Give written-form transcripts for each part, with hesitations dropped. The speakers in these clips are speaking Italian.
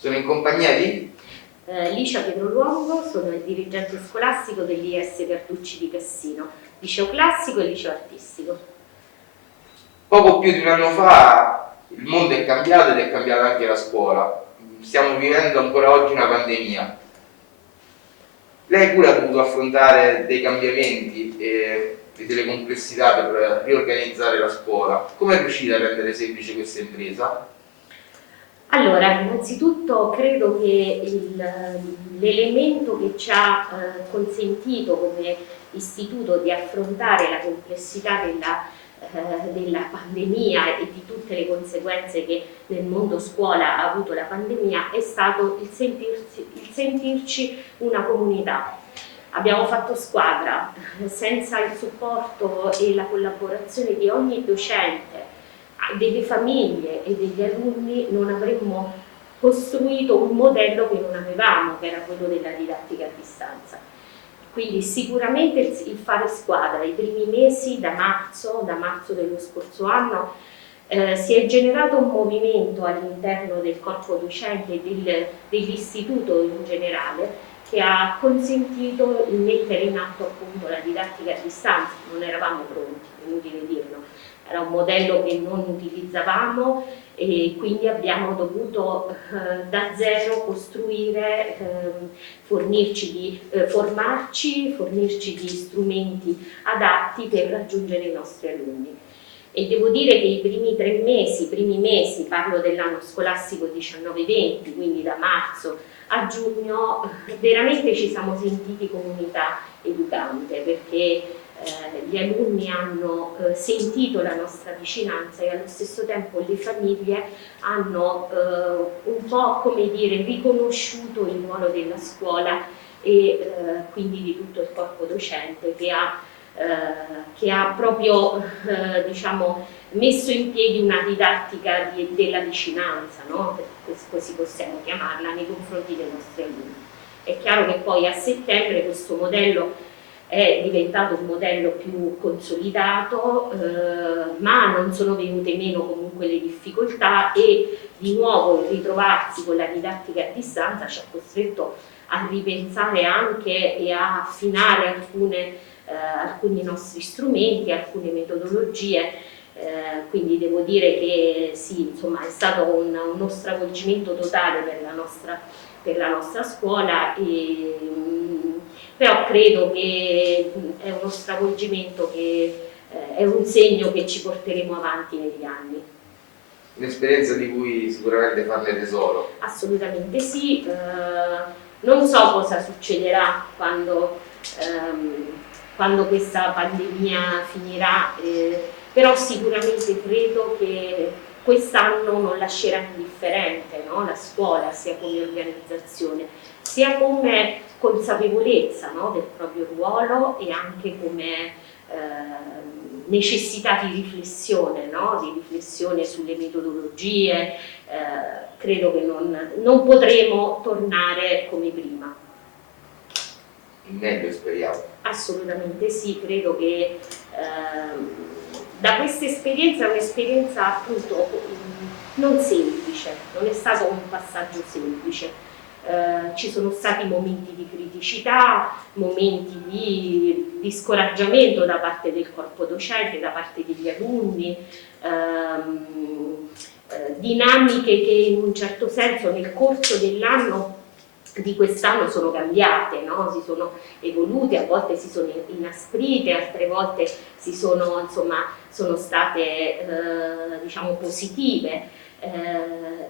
Sono in compagnia di Licia Pietro-Luongo, sono il dirigente scolastico dell'IS Carducci di Cassino, liceo classico e liceo artistico. poco più di un anno fa il mondo è cambiato ed è cambiata anche la scuola. Stiamo vivendo ancora oggi una pandemia. Lei pure ha dovuto affrontare dei cambiamenti e delle complessità per riorganizzare la scuola. Come è riuscita a rendere semplice questa impresa? Allora, innanzitutto credo che l'elemento che ci ha consentito come istituto di affrontare la complessità della pandemia e di tutte le conseguenze che nel mondo scuola ha avuto la pandemia è stato il sentirci una comunità. Abbiamo fatto squadra, senza il supporto e la collaborazione di ogni docente, delle famiglie e degli alunni non avremmo costruito un modello che non avevamo, che era quello della didattica a distanza. Quindi sicuramente il fare squadra, i primi mesi da marzo dello scorso anno, si è generato un movimento all'interno del corpo docente e dell'istituto in generale che ha consentito di mettere in atto appunto la didattica a distanza. Non eravamo pronti, è inutile dirlo, era un modello che non utilizzavamo e quindi abbiamo dovuto da zero costruire, formarci, fornirci di strumenti adatti per raggiungere i nostri alunni. E devo dire che i primi mesi, parlo dell'anno scolastico 19-20, quindi da marzo a giugno, veramente ci siamo sentiti comunità educante, perché gli alunni hanno sentito la nostra vicinanza e allo stesso tempo le famiglie hanno un po', come dire, riconosciuto il ruolo della scuola e quindi di tutto il corpo docente che ha proprio diciamo, messo in piedi una didattica della vicinanza, no? Così possiamo chiamarla, nei confronti dei nostri alunni. È chiaro che poi a settembre questo modello è diventato un modello più consolidato, ma non sono venute meno comunque le difficoltà e di nuovo il ritrovarsi con la didattica a distanza ci ha costretto a ripensare anche e a affinare alcuni nostri strumenti, alcune metodologie. Quindi devo dire che sì, insomma, è stato uno stravolgimento totale per la nostra scuola, però credo che è uno stravolgimento che è un segno che ci porteremo avanti negli anni. Un'esperienza di cui sicuramente farne tesoro. Assolutamente sì, non so cosa succederà quando questa pandemia finirà, però sicuramente credo che quest'anno non lascerà indifferente, no? La scuola, sia come organizzazione, sia come consapevolezza, no? Del proprio ruolo e anche come necessità di riflessione, no? Di riflessione sulle metodologie. Credo che non potremo tornare come prima. In meglio speriamo. Assolutamente sì, credo che da questa esperienza è un'esperienza appunto non semplice, non è stato un passaggio semplice. Ci sono stati momenti di criticità, momenti di scoraggiamento da parte del corpo docente, da parte degli alunni, dinamiche che in un certo senso nel corso dell'anno di quest'anno sono cambiate, no? Si sono evolute, a volte si sono inasprite, altre volte sono state diciamo positive,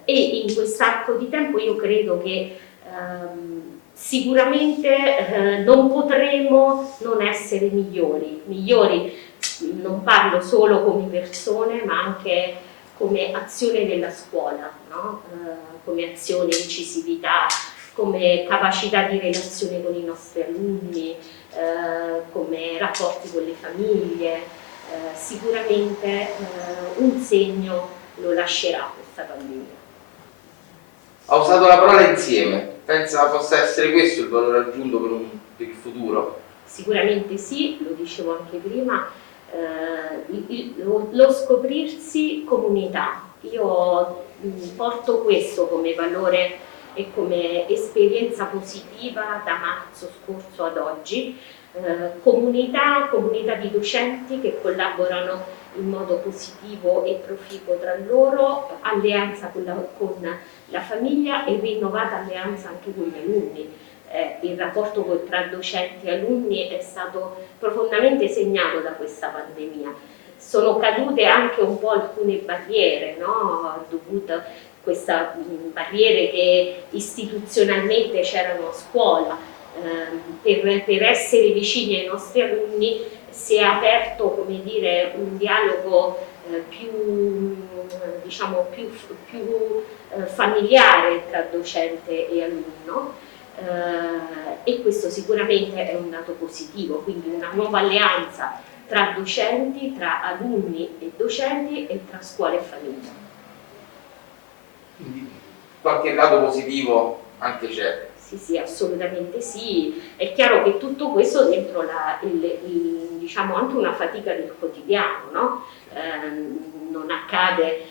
e in quest'arco di tempo io credo che sicuramente non potremo non essere migliori, non parlo solo come persone ma anche come azione della scuola, no? Come azione, incisività, come capacità di relazione con i nostri alunni, come rapporti con le famiglie, sicuramente un segno lo lascerà questa pandemia. Ha usato la parola insieme, pensa possa essere questo il valore aggiunto per il futuro? Sicuramente sì, lo dicevo anche prima, lo scoprirsi comunità. Io porto questo come valore e come esperienza positiva da marzo scorso ad oggi. Comunità di docenti che collaborano in modo positivo e proficuo tra loro, alleanza con la famiglia e rinnovata alleanza anche con gli alunni. Il rapporto tra docenti e alunni è stato profondamente segnato da questa pandemia. Sono cadute anche un po' alcune barriere, no? Dovute a queste barriere che istituzionalmente c'erano a scuola. Per essere vicini ai nostri alunni si è aperto, come dire, un dialogo più familiare tra docente e alunno, e questo sicuramente è un dato positivo, quindi una nuova alleanza tra docenti, tra alunni e docenti e tra scuola e famiglia. Quindi qualche lato positivo anche c'è. Sì, assolutamente sì. È chiaro che tutto questo dentro diciamo anche una fatica del quotidiano, no? Non accade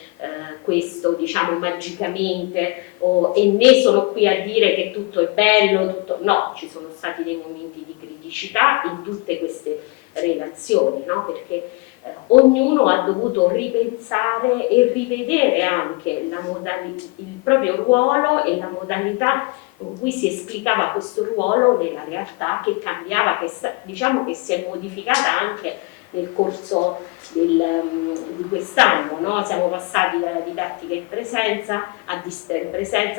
questo, diciamo, magicamente, e né sono qui a dire che tutto è bello, no, ci sono stati dei momenti di criticità in tutte queste relazioni, no? Perché ognuno ha dovuto ripensare e rivedere anche il proprio ruolo e la modalità con cui si esplicava questo ruolo nella realtà che cambiava, diciamo che si è modificata anche nel corso di quest'anno, no? Siamo passati dalla didattica in presenza,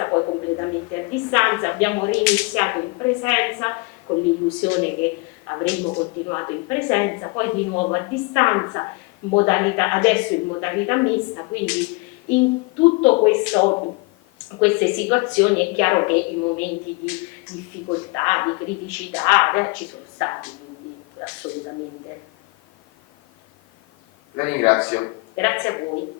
poi completamente a distanza, abbiamo reiniziato in presenza con l'illusione che avremmo continuato in presenza, poi di nuovo a distanza, adesso in modalità mista, quindi in tutto queste situazioni è chiaro che i momenti di difficoltà, di criticità ci sono stati, quindi assolutamente. La ringrazio. Grazie a voi.